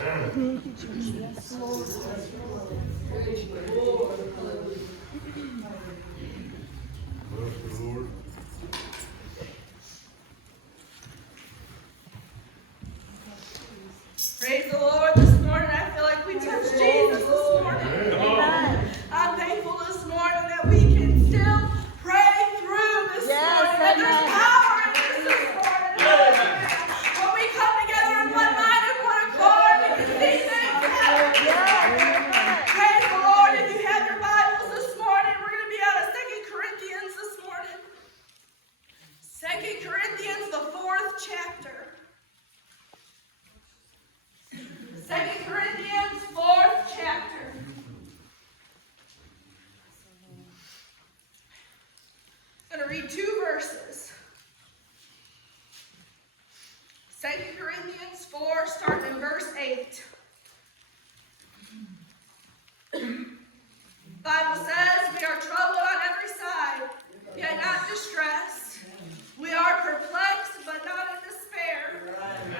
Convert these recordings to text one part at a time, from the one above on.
Praise the Lord this morning. I feel like we touched Jesus this morning. Amen. I'm thankful this morning that we can still pray through this morning. That there's power in this morning. When we come together in one mind and one accord, we can see things happen. Praise the Lord. If you have your Bibles this morning, we're going to be out of 2 Corinthians this morning. 2 Corinthians, the 4th chapter. 2 Corinthians, 4th chapter. I'm going to read 2 verses. 2 Corinthians 4, starting in verse 8. The Bible says, we are troubled on every side, yet not distressed. We are perplexed, but not in despair.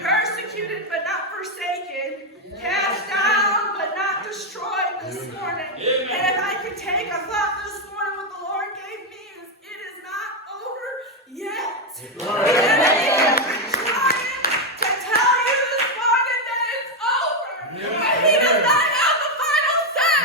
Persecuted, but not forsaken. Cast down, but not destroyed this morning. And if I could take a thought this morning, what the Lord gave me is, it is not over yet. The enemy is trying to tell you this morning that it's over. But he does not have the final say.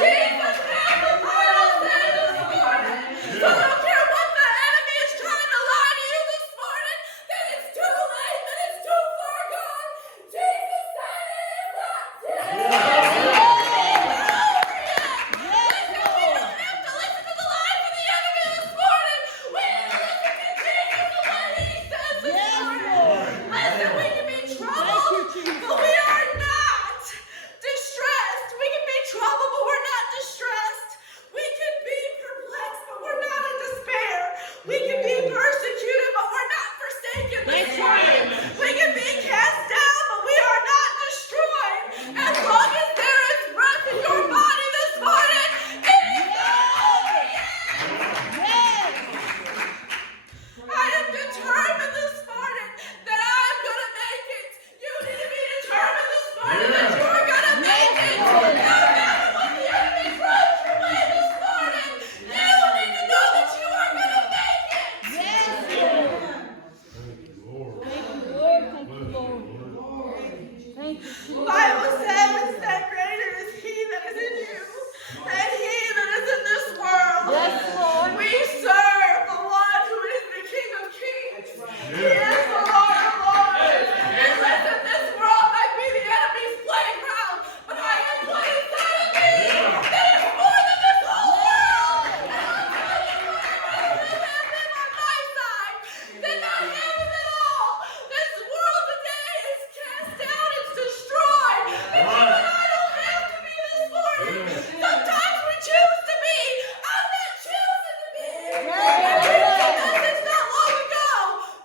Jesus has the final say this morning. So I don't care what the enemy is trying to lie to you this morning, that it's too late, that it's too far gone. Jesus said it is not dead. It's not over yet. Listen, we don't have to listen to the lies of the enemy this morning. We need to listen to Jesus and what he says this morning. Listen, we can be troubled, but we are not distressed. We can be troubled, but we're not distressed. We can be perplexed, but we're not in despair. We can be persecuted, but we're not forsaken this morning. We can be cast down, but we are not destroyed. As long as there is breath in your body this morning, it is not over yet. I am determined this morning that I'm going to make it. You need to be determined this morning that you're going to make it. No matter what the enemy throws your way this morning, you need to know that you are going to make it. The Bible says that greater is he that is in you than he that is in this world. We serve the one who is the King of Kings. He is the Lord of Lords. And listen, this world might be the enemy's playground, but I am one inside of me that is more than this whole world. And I'll tell you what, I'd rather have him on my side than not have him at all. This world today is cast down, it's destroyed. And you and I don't have to be this morning. Sometimes we choose to be. I'm not choosing to be. And we did that since not long ago.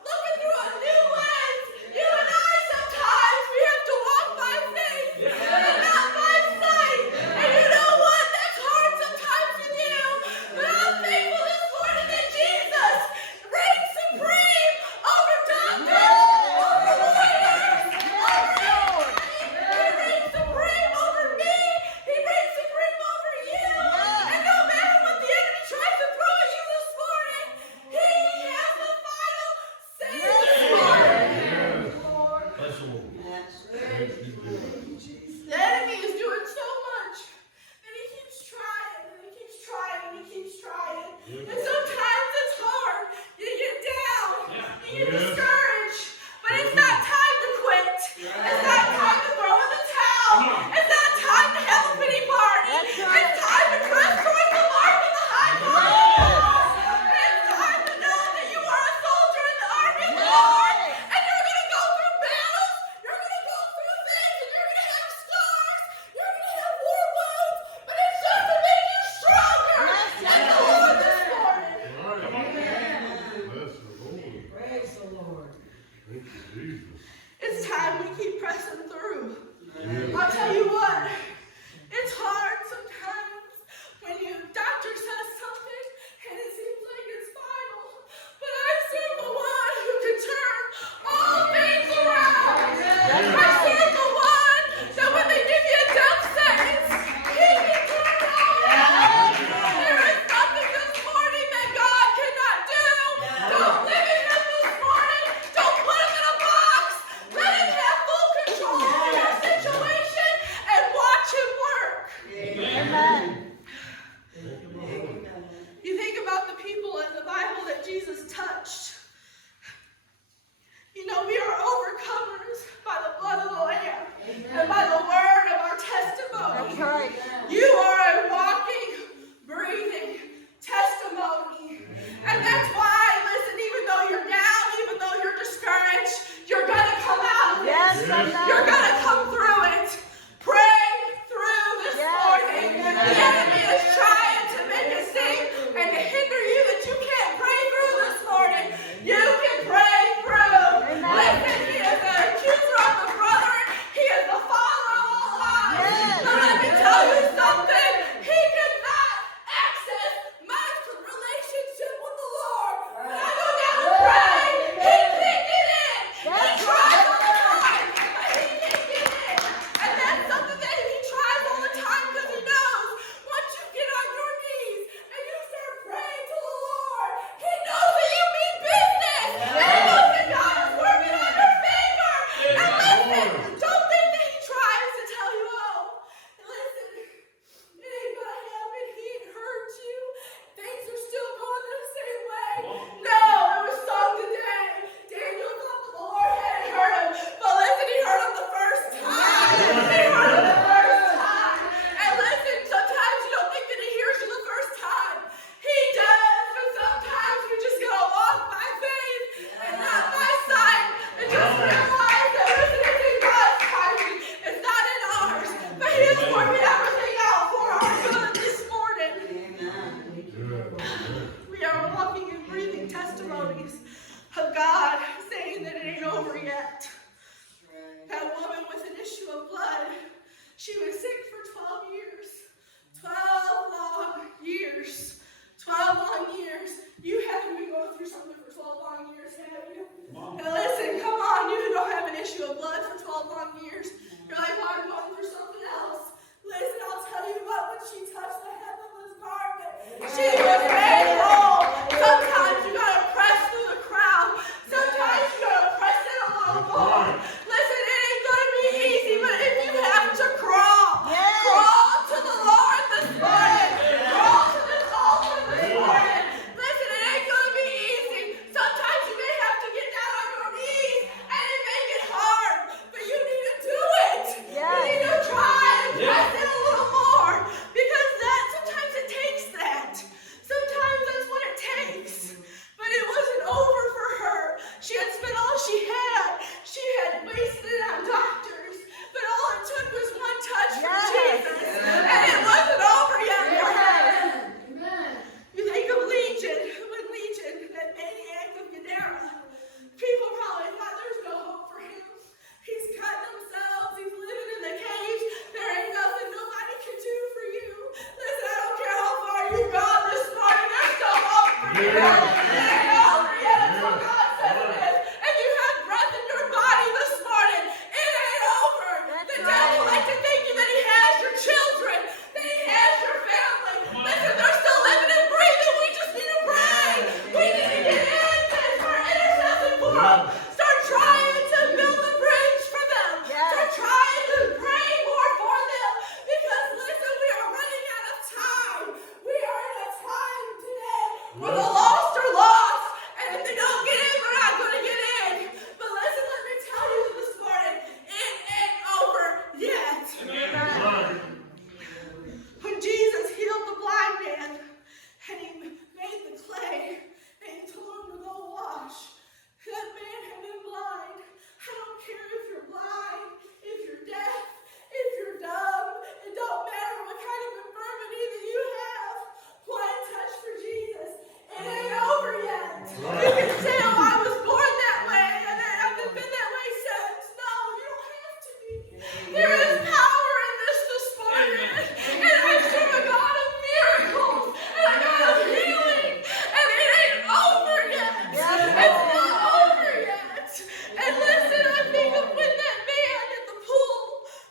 Looking through a new lens. You and I sometimes we have to walk by faith and not by sight. And you know what? That's hard sometimes with you. But I'm thankful this morning that Jesus reigns supreme over doctors, over lawyers, over everybody. He reigns supreme over me. He reigns supreme over you. And no matter what the enemy tries to throw at you this morning, he has the final say this morning. The enemy is doing so much that he keeps trying and he keeps trying and he keeps trying. And sometimes it's hard. You get down. You get discouraged. But it's not time to quit. It's not time to throw in the towel. It's not time to have a pity party. It's time to press toward the mark of the high calling. It's time to know that you are a soldier in the army of the Lord. And you're going to go through battles. You're going to go through things. And you're going come through it. Pray through this morning. The enemy is trying to make it seem and to hinder you that you can't pray through this morning. You can pray through. Listen, he is the accuser of the brethren. He is the father of all lies. But let me tell you something. He cannot access my relationship with the Lord. When I go down to pray, he can't get in. He tries all the time, but he can't get in. And that's something that he tries all the time because he knows once you get on your knees and you start praying to the Lord, he knows that you mean business. And he knows that God is working on your favor. And listen, don't think that he tries to tell you, oh, listen, it ain't gonna happen. He ain't hurt you. Things are still going the same way. No, it was sung today. Daniel thought the Lord hadn't hurt him. But listen, he hurt him the first time. He hurt him the first time. And listen, sometimes you don't think that he hears you the first time. He does, but sometimes you just gotta walk by faith and not by sight. And just realize that listen, it's in God's timing. It's not in ours. But he is working everything out for our good this morning. We are walking and breathing testimonies of God saying that it ain't over yet. That woman with an issue of blood, she was sick for 12 years. 12 long years. 12 long years. You haven't been going through something for 12 long years, have you? Now listen, come on, you don't have an issue of blood for 12 long years. You're like, well, I'm going through something else. Listen, I'll tell you what, when she touched the hem of his garment, she was made whole. Sometimes you gotta press through the crowd. Sometimes you gotta press in a little more. Listen, it ain't gonna be easy, but if you have to crawl, crawl to the Lord this morning. Crawl to this altar this morning. Listen, it ain't gonna be easy. Sometimes you may have to get down on your knees and it make it hard, but you need to do it. You need to try and press in a little more because that sometimes it takes that. Sometimes that's what it takes. But it wasn't over for her. She had spent all she had. She had wasted it on doctors. But all it took was one touch from Jesus. And it wasn't over yet for her. You think of Legion, when Legion, that maniac of Gadara, people probably thought there's no hope for him. He's cut themselves, he's living in the caves, there ain't nothing nobody can do for you. Listen, I don't care how far you've gone this morning, there's still hope for you. It ain't over yet, that's what God said it is. And you have breath in your body this morning, it ain't over. The devil likes to think that he has your children, that he has your family. Listen, they're still living and breathing, we just need to pray. We need to get in and start intercessing for them. Start trying to build a bridge for them. Start trying to pray more for them. Because listen, we are running out of time. We are in a time today where the lost are lost. And if they don't get in, they're not going to get in. But listen, let me tell you this morning, it ain't over yet. When Jesus healed the blind man, and he made the clay, and he told him to go wash, that man had been blind. I don't care if you're blind, if you're deaf, if you're dumb. It don't matter what kind of infirmity that you have. One touch for Jesus. It ain't over yet. You can say, oh, I was born that way, and I haven't been that way since. No, you don't have to be. There is power in this morning. And I serve a God of miracles, and a God of healing. And it ain't over yet. It's not over yet. And listen, I think of when that man at the pool,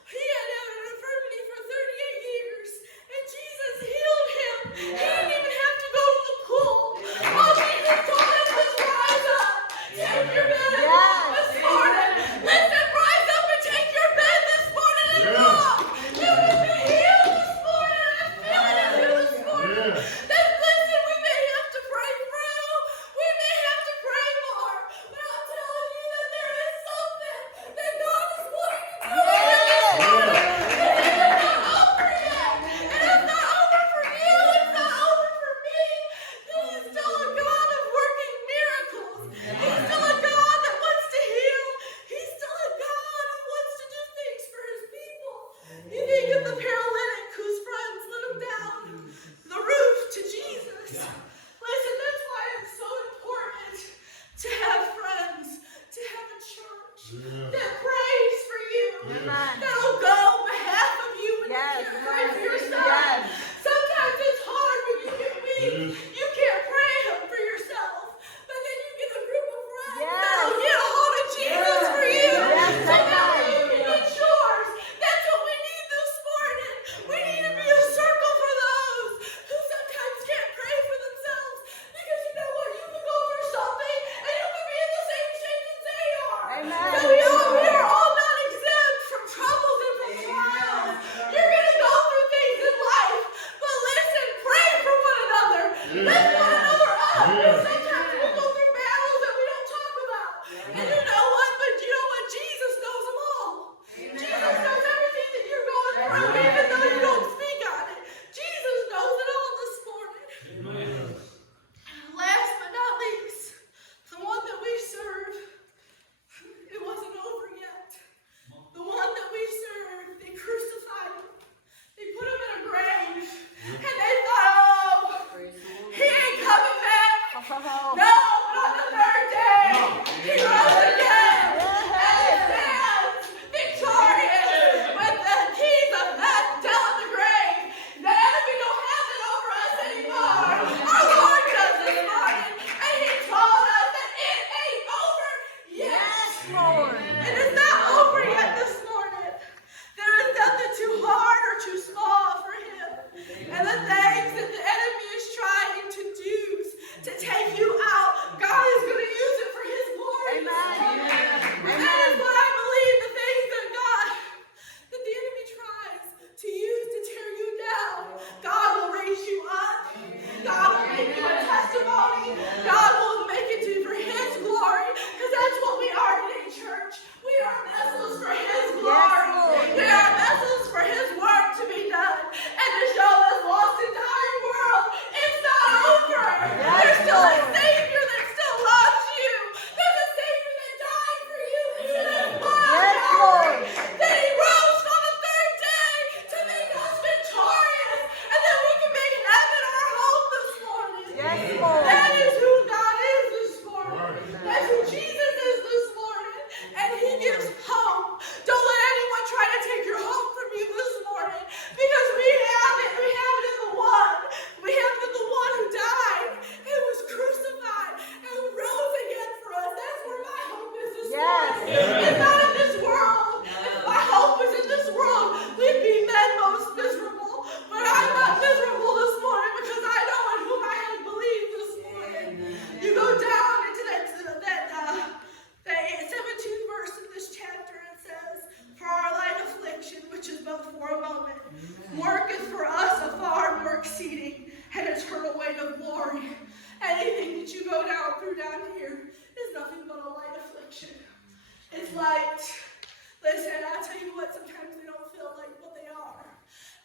he had had an infirmity for 38 years, and Jesus healed him. He didn't even have to go to the pool. All Jesus told him was rise up, take your bed and walk this morning. Listen, rise up and take your bed this morning affliction. It's light. Listen, I tell you what, sometimes they don't feel like what they are.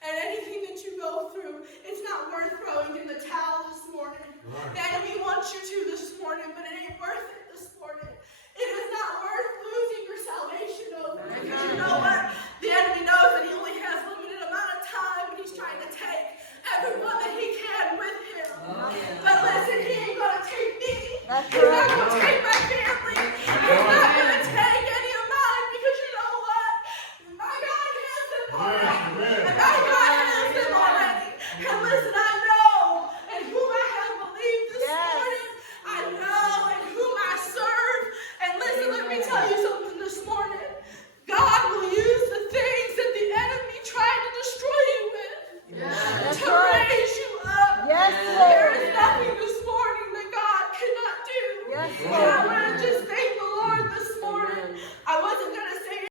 And anything that you go through, it's not worth throwing in the towel this morning. Right. The enemy wants you to this morning, but it ain't worth it this morning. It is not worth losing your salvation over. Because you know what? The enemy knows that he only has a limited amount of time, and he's trying to take everyone that he can with him. Oh, yeah. But listen, he ain't going to take me. He's not going to take my family. He's not going to take any of mine, because you know what? My God has them already. And my God has them already. And listen, I know in whom I have believed this morning. I know in whom I serve. And listen, let me tell you something this morning. God will use the things that the enemy tried to destroy you with to raise you up. Yes, Lord.